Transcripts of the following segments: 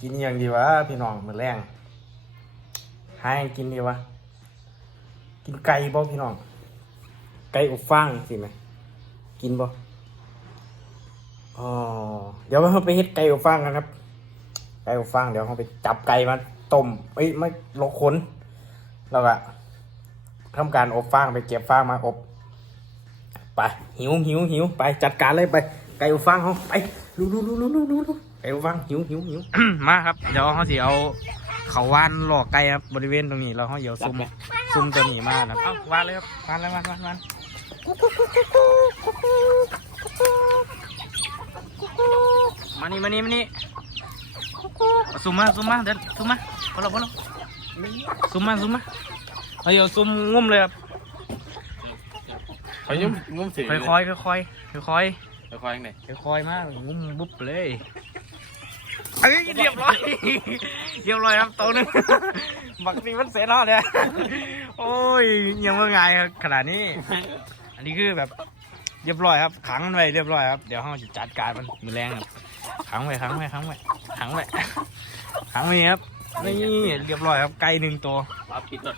กินอย่างดีวะพี่น้องมือแรงหาหยังกินดีวะ กินไก่บ่พี่น้อง ไก่อบฟางสิไหม กินบ่อ๋อเดี๋ยวเราไปเฮ็ดไก่อบฟางกันครับ ไก่อบฟางเดี๋ยวเราไปจับไก่มาต้มเอ้ยไม่ลกขนแล้วก็ทำการอบฟางไปเก็บฟางมาอบไปหิวหิวหิวไปจัดการเลยไป ไก่อบฟางเขาไปลุลุลุลุลุลุลุ ไก่อบฟางหิวหิวหิว มาครับ เดี๋ยวเขาสิเอาเขาวานหลอกไก่ครับบริเวณตรงนี้แล้วเขาเดี๋ยวซุ่มซุ่มตัวนี้มานะครับเอ้าวานเลยครับวานเลยวานวานวานมานี่มานี่มานี่เอาซุ่มมาซุ่มมาเดินซุ่มมาพอแล้วพอแล้วซุ่มมาซุ่มมาเอาเดี๋ยวซุ่มงุ่มเลยครับเขายุ่งงุ้มสีค่อยค่อยค่อยค่อยค่อยค่อยค่อยๆไหนๆค่อยๆมากงุ้มบุ๊บเลย เอ้ยเรียบร้อยเรียบร้อยครับตัวหนึงบักนี่มันเสร็จแล้วเนี่ยโอ้ยยังว่าไงครับขนาดนี้ อันนี้คือแบบเรียบร้อยครับขังมันไว้เรียบร้อยครับเดี๋ยวเราจะจัดการมันมือแรงครับขังไว้ขังไว้ขังไว้ขังไว้ขังไว้ครับนี่เรียบร้อยครับไก่หนึ่งตัวเอาปิดก่อน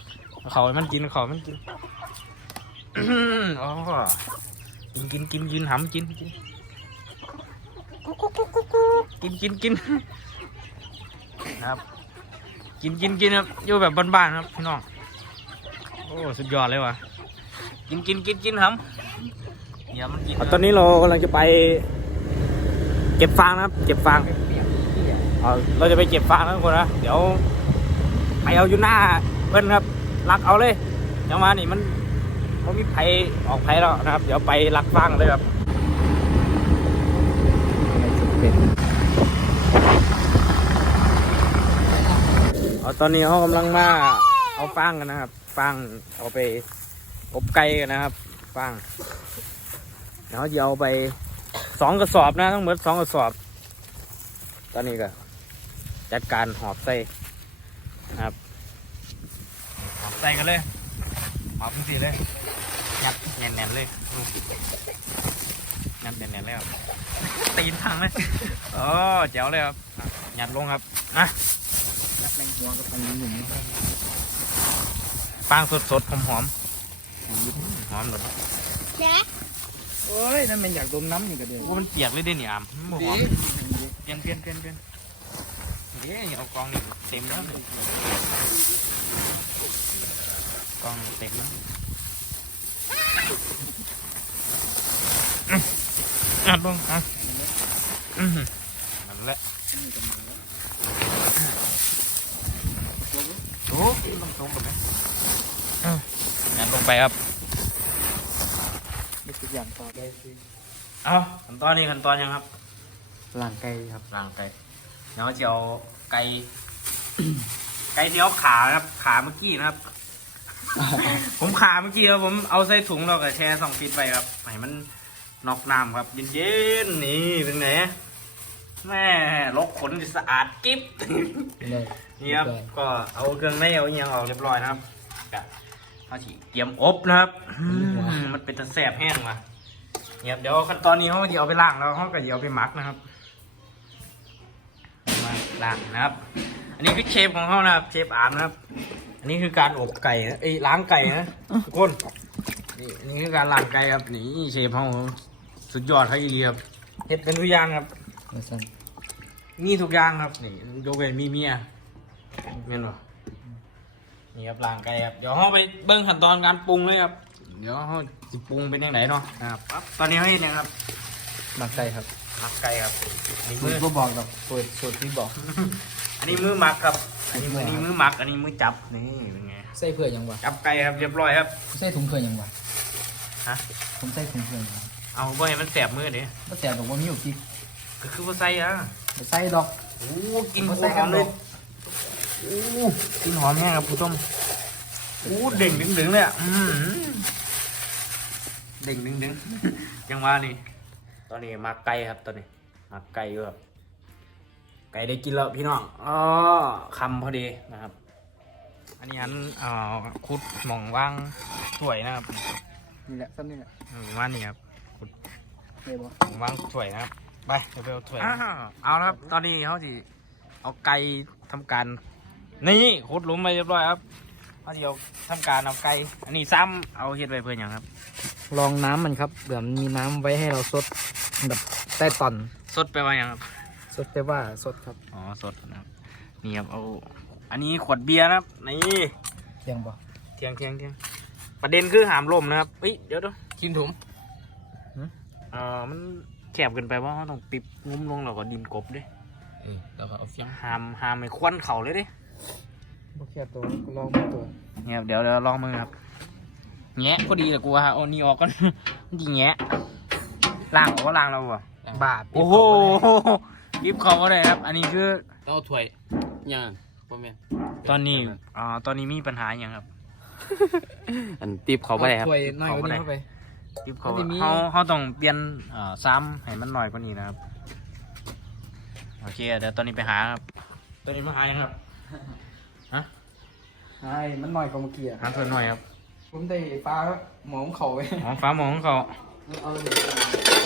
เขาให้มันกินเขาให้มันกินอ๋อกินกิน กินกินหำกินกินกินกินกินครับ กินกินกินครับอยู่แบบบ้านๆครับพี่น้องโอ้สุดยอดเลยว่ะกินกินกินกินหำอย่ามันกินตอนนี้เรากำลังจะไป เก็บฟางนะครับ เก็บฟางเอาเราจะไปเก็บฟางนะทุกคนนะเดี๋ยวไปเอาอยู่หน้าเพื่อนครับลักเอาเลยจังหวะนี้มันมันมีไผออกไผแล้วนะครับ เดี๋ยวไปลักฟางเลยครับเอา ตอนนี้เขากำลังมาเอาฟางกันนะครับฟางเอาไปอบไก่กันนะครับฟางเดี๋ยวเขาจะเอาไปสองกระสอบนะทั้งหมดสองกระสอบ ตอนนี้ก็จัดการหอบใส่นะครับใส่กันเลยหอมสิเลยยัดแน่นๆเลยยัดแน่นๆเลยครับตีนทางเลยโอ้เจ๋วเลยครับยัดลงครับนะ แมงหัวกับพันหนุ่มฟางสดๆหอมๆหอมหอมหมดโอ้ยนั่นมันอยากดมน้ำนี่ก็เดียวว่ามันเปียกเลยเด้เนี่ยอะหอมเปลี่ยนเปลี่ยนเปลี่ยนเปลี่ยนเดี๋ยวเอากองนี่เต็มแล้วนี่กองเต็มแล้วอื้ออัดลงอะอือหือนั่นแหละ โอ้ลงตรงกับไหมงั้นลงไปครับไม่ทุกอย่างต่อได้สิเอาขั้นตอนนี้ขั้นตอนยังครับร่างไก่ครับล้างไก่เดี๋ยวจะเอาไก่ ไก่เดียวขาครับ ขาเมื่อกี้นะครับ ผมขาเมื่อกี้ครับผมเอาใส่ถุงเราก็แช่สองฟิตไปครับให้มันนอกน้ำครับเย็นๆนี่เป็นไง แม่ลกขนสะอาดกิ๊บเลยนี่ครับก็เอาเครื่องในเอาอหยังออกเรียบร้อยนะครับกะเขาฉีเตรียมอบนะครับอืมมันเป็นตะแสบแห้งว่ะเนี่ยครับเดี๋ยวขั้นตอนนี้เขาจะเอาไปล้างแล้วเขาก็จะเอาไปหมักนะครับมาล้างนะครับ อันนี้คือเชฟของเขานะครับเชฟอาร์มนะครับ อันนี้คือการอบไก่นะเอ้ยล้างไก่นะทุกคนนี่อันนี้คือการล้างไก่ครับนี่เชฟเขาสุดยอดเขาอีเลียครับเฮ็ดเป็นทุกอย่างครับ มาสั่นมีทุกอย่างครับนี่ยกเว้นมีเมียเมียนบ่นี่ครับล้างไก่ครับเดี๋ยวเราไปเบิ้งขั้นตอนการปรุงเลยครับ เดี๋ยวเราสิปรุงเป็นยังไงเนาะนะครับปั๊บตอนนี้เขาเห็นยังครับหมักไก่ครับหมักไก่ครับอันนี้สูมืตอรก็บอกดอกเปิดสูตรที่บอก อันนี้มือหมักครับอันนี้มืออันนี้มือหมัก อันนี้มือจับนี่เป็นไงใส่เพื่อยังวะจับไก่ครับเรียบร้อยครับ ใส่ถุงเพื่อยังวะฮะ ผมใส่ถุงเพื่อยังวะเอาบ่ให้มันแสบมือเด้ก็แต่บอกว่ามีอยู่ที่ก็คือว่าใส่อะ ใส่ดอกโอ้กินบ่หใส่อกัมนเลดยอกโอ้กินหอมแห้งครับผู้ชมโอ้เด่งดึงดึงเลยอะอืมเด่งดึงดึงยังว่านี่ ตอนนี้มาไก่ครับตอนนี้มาไก่อยู่ครับไก่ได้กินแล้วพี่น้องอ๋อคำพอดีนะครับ อันนี้อันเอ่อคุดหมองว่างถ้วยนะครับนี่แหละซ้ำนี่แหละอืมว่านี่ครับเลยบ่หมองว่างถ้วยนะครับ ไปเดี๋ยวไปเอาถ้วยอ้าวเอาละครับ ตอนนี้เขาสิเอาไก่ทำการ นี่ขุดหลุมไปเรียบร้อยครับเขาสิเอาทำการเอาไก่อันนี้ซ้ำเอาเฮ็ดไว้เพื่ออย่างครับ ลองน้ำมันครับเดี๋ยวมันมีน้ำไว้ให้เราสดแบบใต้ตอนสดไปว่าอย่างครับสดไปว่าสดครับอ๋อ สดนะครับ นี่ครับ เอา อันนี้ขวดเบียร์นะครับ นี่เที่ยงบ่เทียงเทียงเทียงประเด็นคือหามลมนะครับเฮ้ย เดี๋ยวเดี๋ยวกินถุง เอ่อมัน แคบเกินไปว่าเราต้องปิดงุ้มลงแล้วก็ดินกบด้วยเออแล้วก็เอาเฟียงหามหามไม่ควันเข่าเลยเดิบ่แค่ตัวลองมาตัวเนี่ยครับเดี๋ยวเดี๋ยวลองมือครับแงะก็ดีแต่กูว่าเอานี่ออกก่อนมันดีแงะล้างออกก็ล้างเราบ่บาปโอ้โหยิบเขาก็ได้ครับ อันนี้คือเอาถ้วยย่างพ่อแม่นตอนนี้อ่าตอนนี้มีปัญหาอย่างครับ อันตีบเขาไปครับถ้วยน้อยกว่านี้เข้าไป ยิบเขามันจะมี เขาเขาต้องเปลี่ยนอ่าซ้ำให้มันหน่อยกว่านี้นะครับ โอเคเดี๋ยวตอนนี้ไปหาครับ ตอนนี้มาหายังครับใช่มันน้อยกว่าเมื่อกี้อะหาเพิ่นหน่อยครับผมได้ปลาหมองเขาไว้อ๋อฟ้าหมองของเขาเอาเลย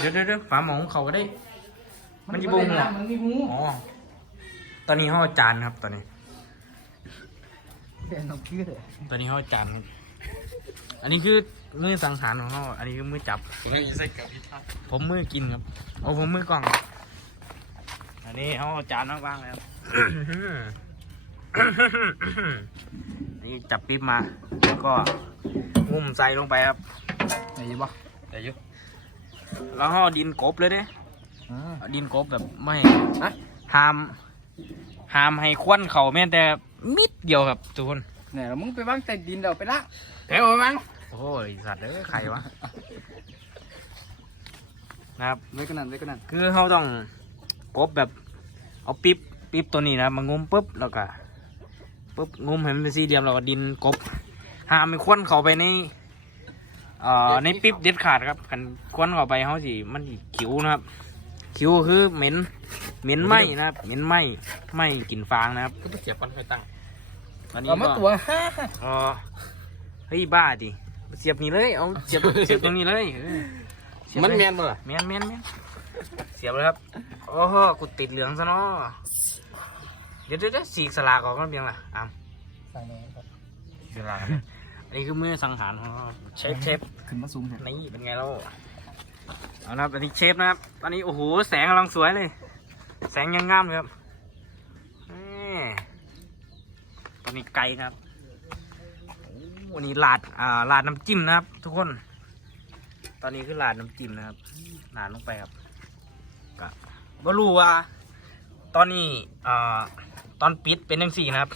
เดี๋ยวเดี๋ยวเดี๋ยวฟ้าหมองของเขาก็ได้ มันจะบุ้งเหรอ มันมีหูอ๋อ ตอนนี้เขาเอาจานครับ ตอนนี้ เป็นนกชื่อเลยตอนนี้เขาเอาจานครับอันนี้คือ มือสังหารของเขาอันนี้คือมือจับกูนั่งใส่กับพี่ทักผมมือกินครับเอาผมมือกล่อง อันนี้เขาเอาจานมาวางเลยครับนี่จับปิ๊บมา แล้วก็งุ่มใส่ลงไปครับไหนบ่แต่ยุแล้วเขาเอาดินกบเลยเด้อ่าเอาดินกบแบบไม่อะห้ามห้ามให้ควันเขาแม้แต่มิดเดียวครับทุกคนเนี่ยมึงไปวางใต้ดินเดี๋ยวไปละเฮ้ยมั้ง โอ้ยสัตว์เอ้ยใครวะ นะครับไว้กันนั่นไว้กันนั่นคือเขาต้องกบแบบเอาปิ๊บปิ๊บตัวนี้นะมางุมปุ๊บแล้วก็ปุ๊บงุมให้มันเป็นสี่เหลี่ยมแล้วก็ดินกบห้ามไม่ควนเข้าไปในเอ่อในปิ๊บเด็ดขาดครับกันควนเข้าไปเขาสิมันสิขิวนะครับขิวคือเหม็นเหม็นไหมนะครับเหม็นไหมไหมกลิ่นฟางนะครับก็ต้องเสียบปันไฟตั้งตอนนี้เอามาก็ตัวห้าอ๋อเฮ้ยบ้าดิ เสียบนี่เลยเอาเสียบเสียบตรงนี้เลยเออเสียบมันเลยแมนบ่ล่ะแมนแมนแมนเสียบเลยครับโอ้โหกูติดเหลืองซะเนาะเดี๋ยวเดี๋ยวเดี๋ยวสีกสลากออกกันเพียงล่ะอ้าวใส่เลยครับสลากอันนี้คือมือสังหารของเราเชฟเชฟ ขึ้นมาสูงเถอะนี่เป็นไงเราเอาละครับอันนี้เชฟนะครับตอนนี้โอ้โหแสงกำลังสวยเลย แสงยังงามเลยครับนี่ตอนนี้ไก่นะครับโอ้ วันนี้ลาดอ่าลาดน้ำจิ้มนะครับ ทุกคน ตอนนี้คือลาดน้ำจิ้มนะครับลาดลงไปครับก็บ่รู้ว่า ตอนนี้อ่าตอนปิดเป็นยังสี่นะครับ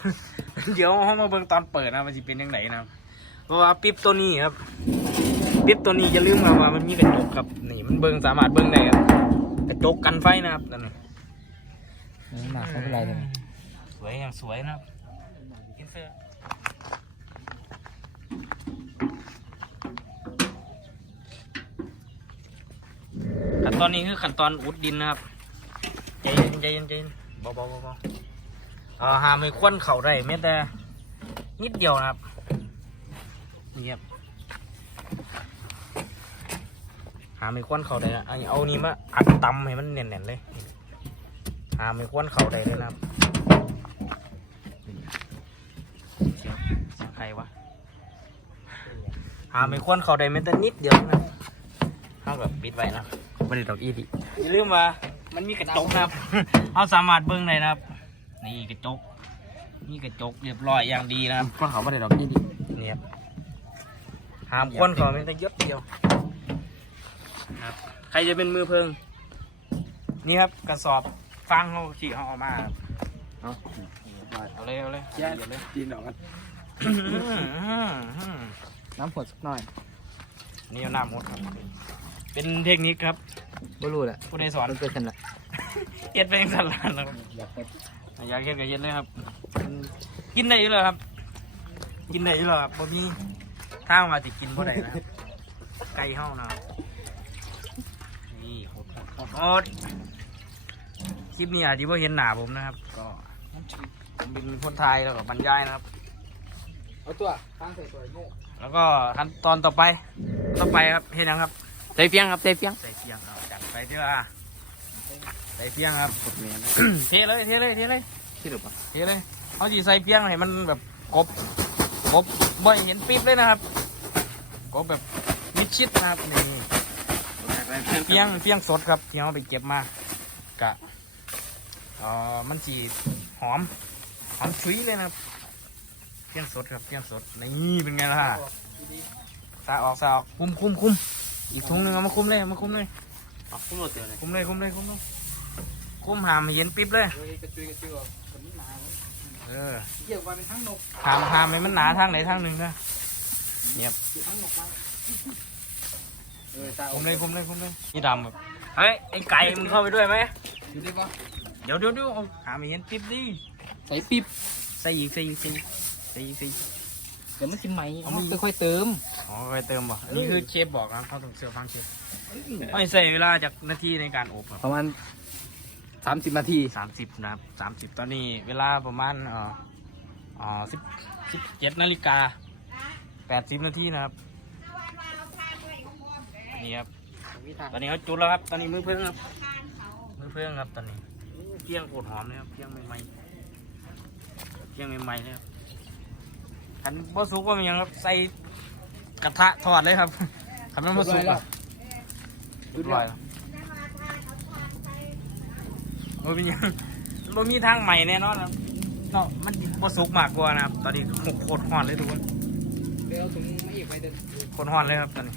เดี๋ยวห้องมาเบิ่งตอนเปิดนะมันจะเป็นยังไงนะครับ เพราะว่าปิ๊บตัวนี้ครับปิ๊บตัวนี้อย่าลืมครับว่ามันมีกระจกครับนี่มันเบิ่งสามารถเบิ่งได้ครับกระจกกันไฟนะครับนั่นน่ะหนักไม่เป็นไรเลยสวยอย่างสวยนะครับอินเสิร์ตขั้น ตอนนี้คือขั้นตอนอุดดินนะครับใจเย็นใจเย็นใจเย็นเบาๆเบาๆเอ่อหาไม่ควนเข่าได้แม้แต่นิดเดียวนะครับนี่ครับหาไม่ควนเข่าได้นะอันนี้เอานี่มาอัดตำให้มันแน่นๆเลย หาไม่ควนเข่าได้เลยนะครับใครวะหาไม่ควนเข่าได้แม้แต่นิดเดียวนะเท่ากับปิดไว้นะ ไม่ได้ดอกอีดิอย่าลืมว่ามันมีกระจกนะครับ เอาสามารถเบิ้งได้นะครับ นี่กระจก นี่กระจกเรียบร้อยอย่างดีนะครับก็เขาไม่ได้ดอกนี่ดินี่ครับหามควนก่อนมันจะเยอะเดียวครับใครจะเป็นมือเพลิง นี่ครับกระสอบฟางเขาขี่เขาเออกมาครับเอาเอาเลยเอาเลยแย่เอาเลยดินออกกันน้ำผดสักหน่อย นี่เอาหน้าหมดครับ เป็นเทคนิคครับไม่รู้แหละผู้ใดสอนมันเป็นขนาดเฮ็ดไปยังสั่นลานแล้วครับอยากให้อยากเฮ็ดก็เฮ็ดเลยครับมันกินได้อยู่แล้วครับ กินได้อยู่แล้วครับบ่มีทางมาจะกินบ่ได้นะครับไก่เฮานะครับนี่โหดโหดโหดคลิปนี้อาจจะบ่เห็นหน้าผมนะครับ ก็ผมเป็นคนไทยแล้วก็บรรยายนะครับเอาตัวข้างใส่ตัวโง่แล้วก็ขั้นตอนต่อไปต่อไปครับเห็นยังครับ ใส่เฟียงครับใส่เฟียงใส่เสียงเอาจัดไปที่ว่าใส่ใส่เพียงครับกดเมนเทเลยเทเลยเทเลยที่หรือเปล่าเทเลยเขาจีใส่เพียงให้มันแบบกบกบบ่อยเห็นปิ๊บเลยนะครับกบแบบมิดชิดนะครับนี่เพียงเพียงสดครับที่เขาไปเก็บมากะเอ่อมันจีหอมหอมชุยเลยนะครับเพียงสดครับเพียงสดในนี่เป็นไงล่ะตาออกตาออกคุ้มคุ้มคุ้ม อีกถุงหนึงเอามาคุมเลยเอามาคุมเลยอ๋อคุ้มหมดเลยคุมเลยคุมเลยคุมเลยคุมหามให้เห็นปิ๊บเลยกระจุยกระจุยออกคนนี้หนาเออเกี่ยวกับเป็นทั้งนกหามหามให้มันหนาทางไหนทางหนึ่งนะเงียบอยู่ทั้งนกมาเออตาคุมเลยคุมเลยคุมเลยนี่ดำแบบเฮ้ยไอ้ไก่มึงเข้าไปด้วยไหมอยู่ได้ปะเดี๋ยวเดี๋ยวเดี๋ยวเอาหามให้เห็นปิ๊บดิใส่ปิ๊บใส่อีกใส่อีกใส่อีกใส่อีกใส่อีก เดี๋ยวมันกินไหมเอาเอามีค่อยๆเติม อ๋อไปเติมบ่อันนี้คือเชฟบอกนะเขาต้องเสือฟังเชฟไม่ใส่เวลาจากนาทีในการอบครับประมาณสามสิบนาทีสามสิบนะครับสามสิบตอนนี้เวลาประมาณเอ่ออ่าสิบสิบเจ็ดนาฬิกาแปดสิบนาทีนะครับนี่ครับตอนนี้เขาจุดแล้วครับ ตอนนี้มือเพิ่งครับมือเพิ่งครับตอนนี้เพียงโคตรหอมเลยครับเพียงใหม่ๆเพียงใหม่ๆเลยครับ ขันบ่สุกก็มีหยังครับใส่กระทะทอดเลยครับขันมันบ่สุกอะจุดลอยแล้วบ่มีหยังบ่มีทางใหม่แน่นอนครับเนาะมันบ่สุกมากกว่านะครับ ตอนนี้โคตรหอนเลยทุกคนเดี๋ยวถุงมาอีกไปเดินโคตรหอนเลยครับตอนนี้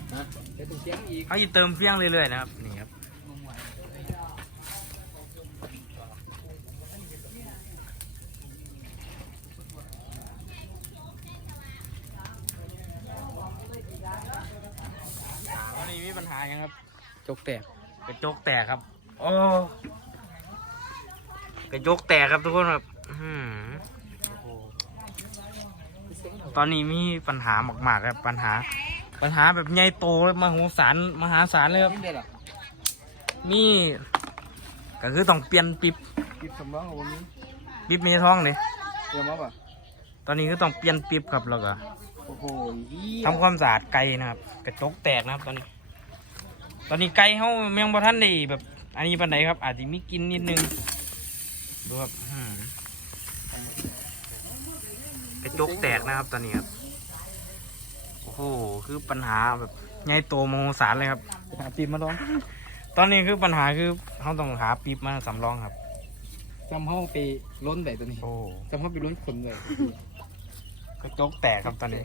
เดี๋ยวถุงเสียงอีก เขาจะเติมเฟี้ยงเรื่อยๆนะครับนี่ครับ วันนี้มีปัญหายังครับ จกแตกกระจกแตกครับ โอ้กระจกแตกครับทุกคนครับอื้อหือตอนนี้มีปัญหามากๆครับปัญหา ปัญหาแบบใหญ่โตเลยมโหสารมหาศาลเลยครับนี่เด็ดหรอมีก็คือต้องเปลี่ยนปิบปิดสำรองของวันนี้ปิบมีท้องเลยเตรียมมาป่ะตอนนี้ก็ต้องเปลี่ยนปิบครับแล้วก็โอ้โหเหี้ยทำความสะอาดไก่นะครับ กระจกแตกนะครับตอนนี้ ตอนนี้ไก่เขายังบ่ทันได้แบบ อันนี้ปันไหนครับ อาจจะมีกลินนิดนึงดูครับอื้อหือกระจกแตกนะครับตอนนี้ครับ โอ้โห คือปัญหาแบบใหญ่โตมโหฬารเลยครับ หาปีมาลองตอนนี้คือปัญหาคือเขาต้องหาปีบมาสำรองครับ จำห้องไปล้นแบบตัวนี้โอ้ จำห้องไปล้นขนเลยกระจกแตกครับตอนนี้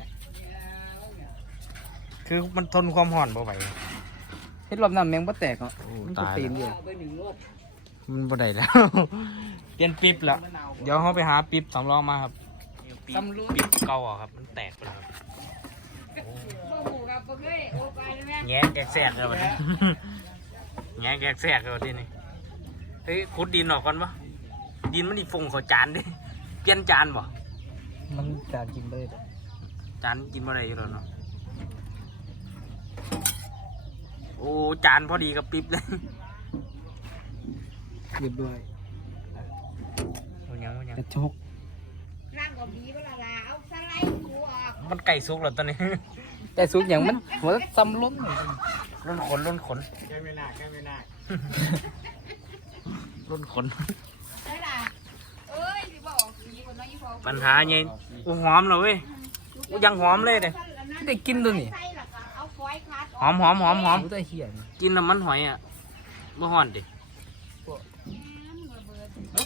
คือมันทนความห่อนบ่ไหวครับ เฮ็ดรอบน้ำแมงบ่แตกเนาะโอ้มันตายตีนแล้วเดียวมันบ่ได้แล้ว เปลี่ยนปิ๊บแล้วเดี๋ยวเขาไปหาปิ๊บสำรองมาครับปิ๊บปิ๊บเก่าอะครับ มันแตกไปแล้วครับแง่แกกแสกเลยวันนี้ แง่แกกแสกเลยวันนี้นี่เฮ้ยขุดดินออกก่อนปะดินมันนี่ฟงเขาจานดิเปลี่ยนจานบ่มันจานกินเลยจานกินบ่ได้อยู่แล้วเนาะ โอ้จานพอดีกับปิ๊บเลยเรียบร้อยโอ้ยังโอ้ยังกระชกร่างก็บีเวลาลาเอาสไลด์กูออกมันไก่สุกแล้วตอนนี้ แต่สุกอย่างมันหัวซ้ำล้นรุ่นขนรุ่นขนแกไม่น่าแกไม่น่ารุ่นขนได้ล่ะเอ้ยสิบอกสีคนน้อยพอปัญหาไงอู้หอมเลยเว้ยอู้ยังหอมเลยเด้ได้กินตัวนี้ หอมหอมหอมหอมรู้ได้เหี้ยนี่กินน้ำมันหอยอะบ่หอนดิ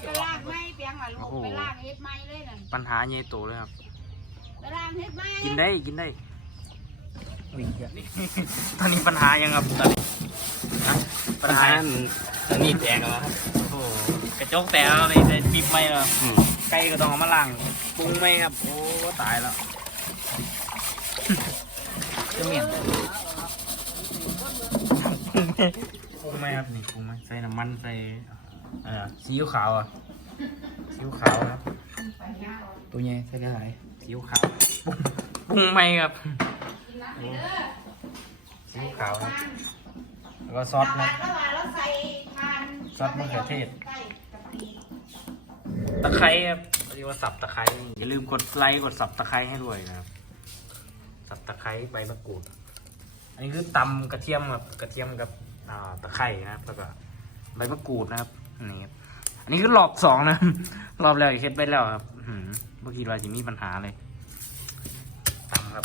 ไปลากไม้เปียงอะลูกไปลากเฮ็ดไม้เลยนั่นปัญหาใหญ่โตเลยครับไปลากเฮ็ดไม้กินได้กินได้วิ่งเหี้ยตอนนี้ปัญหายังครับตอนนี้ปัญหาอันนี้แตกแล้วครับโอ้โหกระจกแตกแล้วในในปีบไม่แล้วไก่ก็ต้องเอามาล้างปรุงไม่ครับโอ้ตายแล้ว จะเหม็นปรุงไหมครับนี่ปรุงไหมใส่น้ำมันใส่เอ่อซีอิ๊วขาวอะซีอิ๊วขาวครับ ตัวใหญ่ใส่ได้หลายซีอิ๊วขาวปรุงปรุงไหมครับโอ้ซีอิ๊วขาวครับแล้วก็ซอสนะแล้วว่าเราใส่ทานซอสมะเขือเทศตะไคร้ครับเรียกว่าสับตะไคร้อย่าลืมกดไลค์กดสับตะไคร้ให้ด้วยนะครับ สับตะไคร้ใบมะกรูด อันนี้คือตำกระเทียมกับกระเทียมกับอ่าตะไคร้นะครับแล้วก็ใบมะกรูดนะครับนี่ครับอันนี้คือรอบสองนะรอบแรกเฮ็ดไปแล้วครับอื้อหือเมื่อกี้เราจะมีปัญหาเลยตำครับ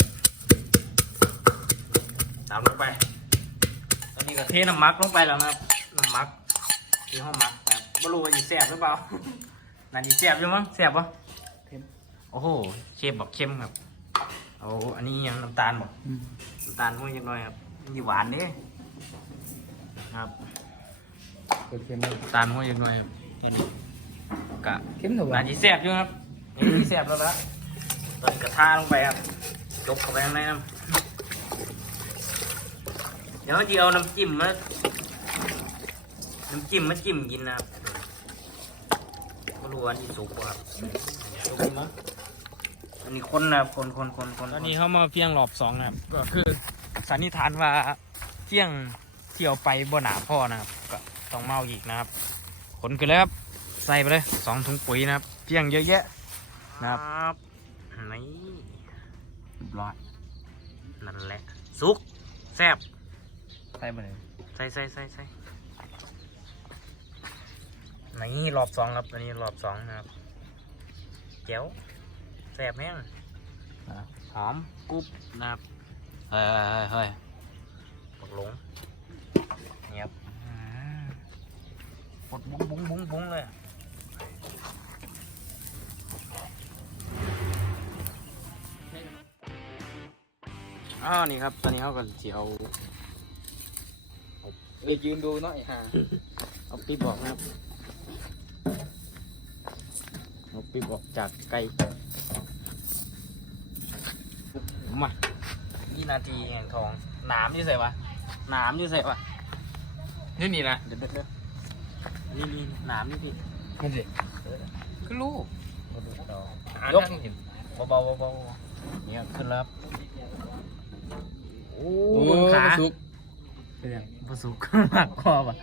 ตำลงไปตอนนี้ก็เทน้ำมักลงไปแล้วนะครับน้ำมักที่ห้องมักแบบไม่รู้ว่าจะแซ่บหรือเปล่าน่าจะแซ่บอยู่มั้งแซ่บปะโอ้โหเชฟบอกเข้มครับ เอาอันนี้ยังน้ำตาลบอกน้ำตาลพวกยังน้อยครับมันจะหวานเด้ครับเค็มเลยน้ำตาลพวกยังน้อยครับอันนี้กะเค็มเถอะวะน่าจะแซ่บอยู่ครับนี่แซ่บแล้วละตอนกระทาลงไปครับจบเข้าไปข้างในน้ำเดี๋ยวจะเอาน้ำจิ้มมาน้ำจิ้มมาจิ้มกินนะครับไม่รู้ว่าอันนี้สุกป่ะครับสุกมั้ง อันนี้คนนะครับคนคนคนคนตอนนี้เขามาเพียงรอบสองนะครับ ก็คือสันนิษฐานว่าเพียงเที่ยวไปบ่หนาพ่อนะครับก็ต้องเมาอีกนะครับ ขนกันเลยครับ ใส่ไปเลยสองถุงปุ๋ยนะครับเพียงเยอะแยะนะครับนี่เรียบร้อยนั่นแหละสุกแซ่บใส่ไปเลยใส่ใส่ใส่ใส่นี่รอบสองครับอันนี้รอบสองนะครับเจ๋ว แซ่บแม่งหอมกรุบนะครับเฮ้ยเฮ้ยเฮ้ยตกหลงเงียบอืมปดบุ้งบุ้งบุ้งบุ้งเลยอ้าวนี่ครับ ตอนนี้เขาก็เจียวเดี๋ยวยืนดูหน่อยฮะเอาปีบออกนะครับเอาปีบออกจากไก่มา นี่นาทีแห่งทองหนามอยู่ใส่วะหนามอยู่ใส่วะนี่นี่นะเดี๋ยวเดี๋ยวเดี๋ยวนี่นี่หนามนี่พี่นี่สิก็รู้ยกเบาๆเบาๆเนี่ยขึ้นแล้วครับโอ้โอ้บนขาสุกเป็นยังบสุกมากคอป่ะ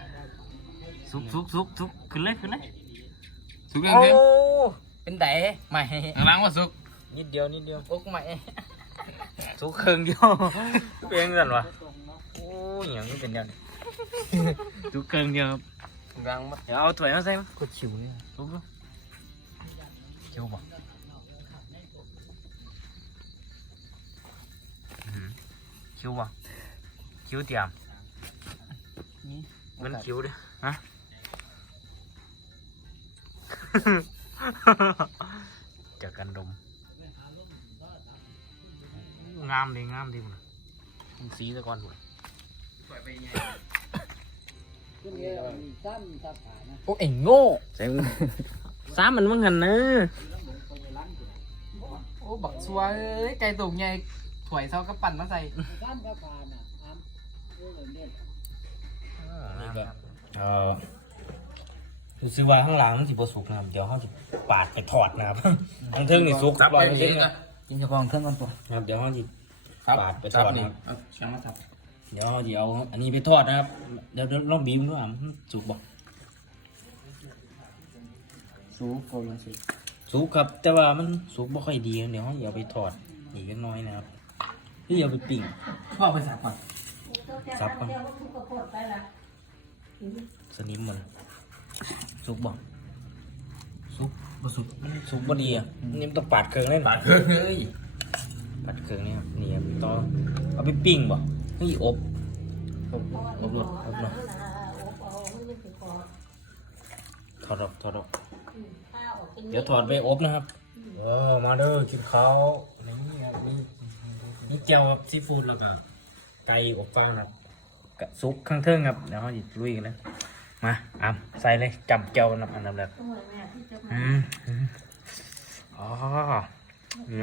สุกสุกสุกสุกขึ้นเลยขึ้นเลยสุกยังโอ้เค็มเป็นไดใหม่ข้างล่างว่าสุกนิดเดียวนิดเดียวอกใหม่ สุกเครื่องเดียวเพียงกันวะโอ้ยอย่างนี้เป็นเดียวนี่สุกเครื่องเดียวครับข้างล่างมันเดี๋ยวเอาถ้วยมาใส่มั้ยกดชิวเนี่ยสุกดูเจียวบ่อื้อหือคิวบ่คิวเตรียมนี่มันคิวดิฮะเจอกันดม งามดีงามดีมันมันสีตะกอนหมดโอ้เอ็งโง่ใส่มึงซ้ำมันมึงหันนะโอ้บักชัวเอ้ยไก่ตุ่มใหญ่ถวยเท่ากับปั่นมาใส่นี่ก็เออคือซื้อว่าข้างหลังมันสิบสุกนะครับเดี๋ยวเขาจะปาดไปถอดนะครับทางเทิงนี่สุกร้อยเปอร์เซ็นต์ครับกินเฉพาะเครื่องก่อนตัวครับเดี๋ยวเขาจะ ปาดไปถอดนะครับเอาช้างมาทับเดี๋ยวเขาจะเอาอันนี้ไปทอดนะครับ เดี๋ยวเดี๋ยวลองบีบดูอะมันสุกบ่สูกโกลสิสุกครับ แต่ว่ามันสุกบ่ค่อยดีนะเดี๋ยวเขาจะเอาไปทอดอีกเล็กน้อยนะครับหรือเอาไปปิ้งพ่อไปสับก่อนซับก่อนสนิมมันสุกบ่สุกบ่สุกมันสุกบ่ดีอะนี่มันต้องปาดเครื่องเลยปาดเฮ้ย ปาดเครื่องนี่ครับนี่ครับต่อเอาไปปิ้งบ่เฮ้ยอบอบอบรถอบรถถอดออกถอดออกเดี๋ยวถอดไปอบนะครับเออมาเด้อกินข้าวนี่ครับนี่นี่เจียวครับซีฟู้ดแล้วก็ไก่อบฟางครับกะซุปข้างเทิงครับเดี๋ยวเราจะลุยกันนะมาอ่ำใส่เลยจำเจียวน้ำอันดับแรกอืม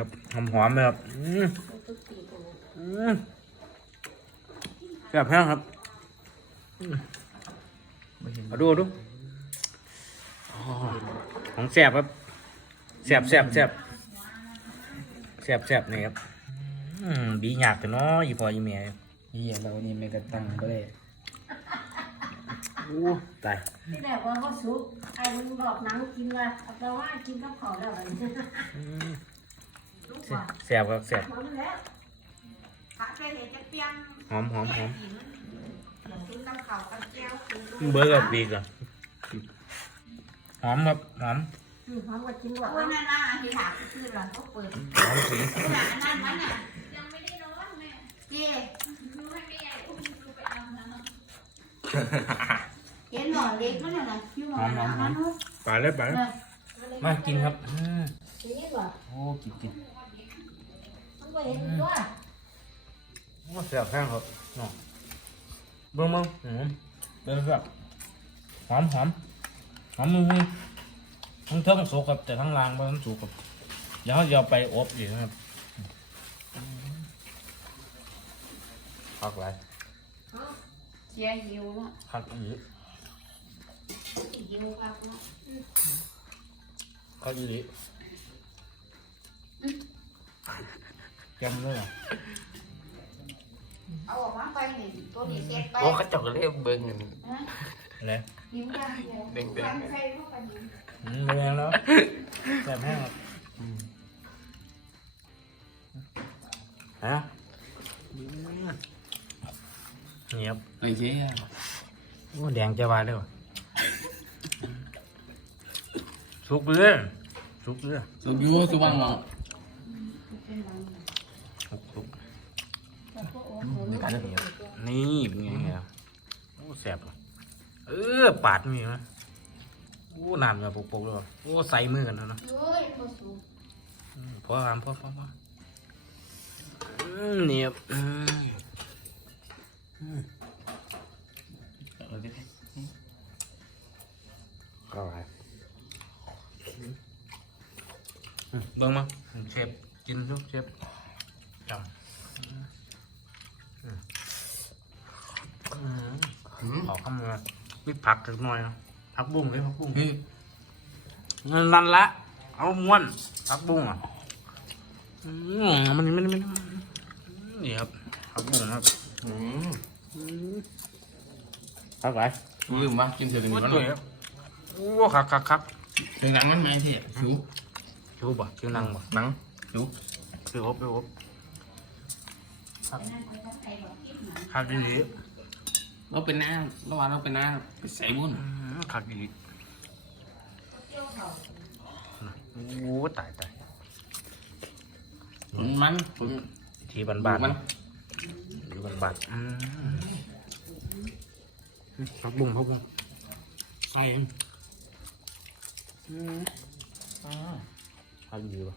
ครับหอมหอมๆเลยครับอืมอืมแบบแห้งครับอืมเอาดูเอาดูอ๋อของแสบครับแสบแสบแสบแสบแสบนี่ครับอืมบีหยากแต่เนาะอีพออีเมียเหี้ยเรานี่ไม่กระตังก็ได้อู้ตายที่แรกว่าเขาสุกไอ้มันบอกหนังกินว่าเอาแต่ว่ากินกับเขาแล้วอะไรเนี่ยอืมลูกว่า แสบครับแสบมันแล้วขาเคยเห็นจะเตียงหอมหอมหอมเสีกินน้ำขาวกับแก้วคือเบอร์กับปีกอะหอมครับหอมอืมหอมกว่ากินหวานโอ้ยนั่นน่ะที่ถามคือหลังก็เปิดหอมสีคือหลังอันนั้นมันน่ะยังไม่ได้นอนแม่พี่รู้ให้แม่ใหญ่อุ้มดูไปอาบน้ำเห็นหมอเล็กมันน่ะนะอยู่หมอน่ะมันนู้นปลาเลยปลาเลยน่ะมากินครับอืมนี่หว่าโอ้กินกิน มันก็เห็นตัวโอ้เสียบแห้งครับเนาะเบิ่งมึงอืมเบิ่งครับหอมหอมหอมมือทั้งเทิงสุกครับแต่ทั้งล่างบ่ทันสุกครับเดี๋ยวเราจะเอาไปอบอีกนะครับพักไรเจียหิวเนาะพักอีกหิวครับเนาะพักอีก แกมเลยอะเอาออกมาไปนี่ตัวนี้เสร็จไปโอ้เขาเจับกันเรียกเบิ้งเงินอะไรหิวยังหิวเด้งๆทำใส่เข้าไปนี่อืมเป็นไงแล้วแซ่บแห้งครับฮะเงียบไอ้เจ๊อะโอ้แดงจะวายเลยว่ะสุกเลยสุกเลยสุดยูสุบังมองสุกสุก ในการเล่นอย่างเงี้ย นี่เป็นไงไงครับโอ้แซ่บว่ะเออ ปาดมีไหมโอ้น้ำจะปุกๆเลยว่ะโอ้ใส่มือกันแล้วเนาะโอ้ยบ่สูงอืมพอครับพอพอพออืมเนี่ยอืมเออดิก็ไรเบิ่งมาเชฟกินทุกเชฟจำอืมอืม หืม ขอข้ามมือมี ผักสักหน่อยนะผักบุ้งเลยผักบุ้งเฮ้ยนั่นละ เอาม้วนผักบุ้งอะอืมมันมันมันนี่ครับผักบุ้งครับหืมผักไรกูลืมว่ากินเสร็จแล้วโอ้มันตัวครับโอ้คักคักคักเสียงดังมันไหมพี่สูชิวบ่ชิวนั่งบ่นังสูชิวอบชิวอบคักดีดี เราเป็นหน้าระหว่างเราเป็นหน้าไปใส่บุญอืมคักดีดีโอ้ตายตายผลมันผลทีบันบาบาดนมันทีบันบานอืมผักบุ้งผักบุ้งใส่เองอืมอ่าคักดีว่ะ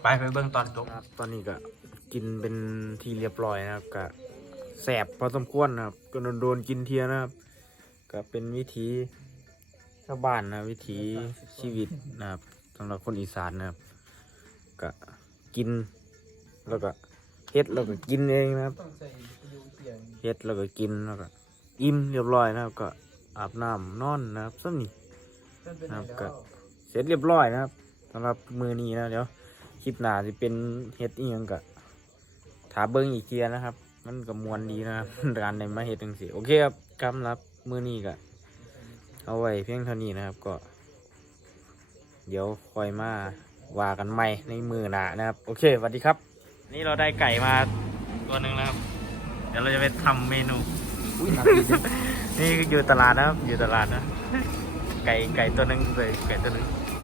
ไปไปเบื้องตอนจบครับ ตอนนี้ก็กินเป็นทีเรียบร้อยนะครับก็แสบพอสมควรนะครับก็โดนกินเทียนะครับ ก็เป็นวิธีชาวบ้านนะวิถีชีวิตนะครับสำหรับคนอีสานนะครับ ก็กินแล้วก็เฮ็ดแล้วก็กินเองนะครับเฮ็ดแล้วก็กินแล้วก็อิ่มเรียบร้อยนะครับ ก็อาบน้ำนอนนะครับสักนี้นะครับก็เสร็จเรียบร้อยนะครับ สำหรับมือนี้นะเดี๋ยวคลิปหน้าจะเป็นเฮ็ดอีหยังกะถาเบิ้งอีกเทียนะครับ มันก็มวนดีนะครับ การในมาเฮ็ดจังซี่โอเคครับกำรับมือนี้ก็เอาไว้เพียงเท่านี้นะครับ ก็ เดี๋ยวคอยมาว่ากันใหม่ในมือหน้านะครับ โอเคสวัสดีครับ นี่เราได้ไก่มาตัวหนึ่งแล้วครับ เดี๋ยวเราจะไปทำเมนู นี่คืออยู่ตลาดนะครับ อยู่ตลาดนะ ไก่ไก่ตัวหนึ่งเลยไก่ตัวหนึ่ง